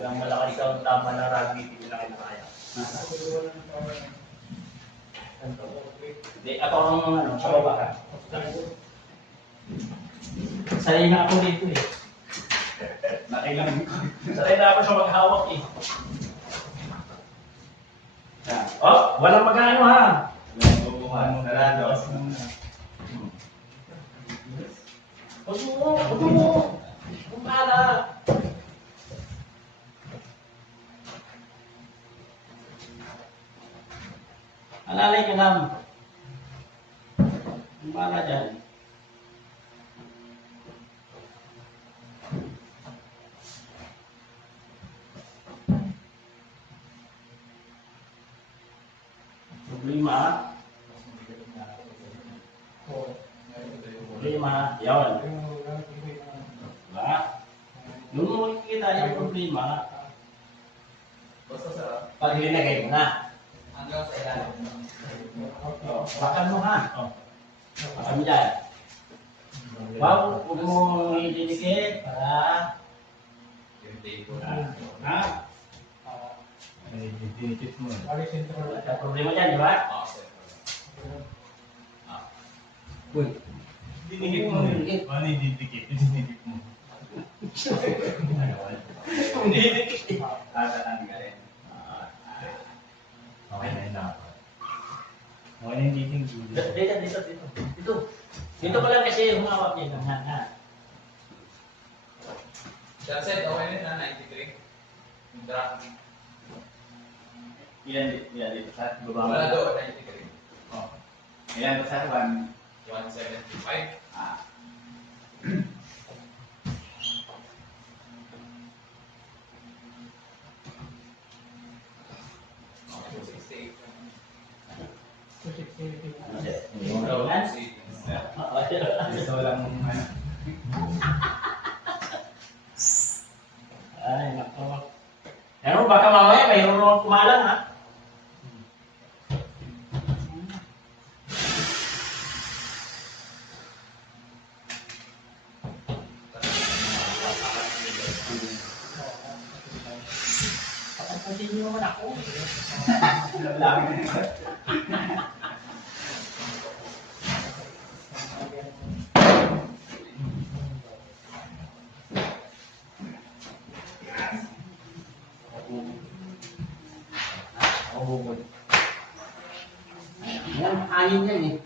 Ang malakas ang tama ng rugby, hindi na kinakaya. Hindi, ako ang ano, sa baba ka. Sanay na ako dito eh. Nakilang ko. Sanay na ako sa maghawak eh. Oh, walang mag-ano ha. Sarado. Huwag mo. Kumala. Alalay ka lang. Kumala dyan. Problema. Problema. Yun. Diba? Doon mo makikita yung problema. Basta sarap. Pag linagay mo na. Hanggang sa ilalim. Bakan mo ha. Bakan mo dyan. Wow, huwag mo idinikit para... Yung table. Ha? Dinikit mo. Ada problema dyan, di ba? Uy, dinikit mo. Ano yung didikit? Dinikit mo. Kung dinikit. Tatanggalin. Okay na yun dapat. Okay na yung dating gulo. Dito. Dito pa lang kasi humawak niya ng ha. That said, okay na 93. Yung drop. Ilan dito sa baba mo? Wala doon, 93. Oh. Ilan to sa 1? 175. Ah. Okay, 268. Ito lang ano. Ay, nako. Pero baka mamaya mayroon akong kumalang ha. Papansin niyo naman ako. Yan, hangin yan eh.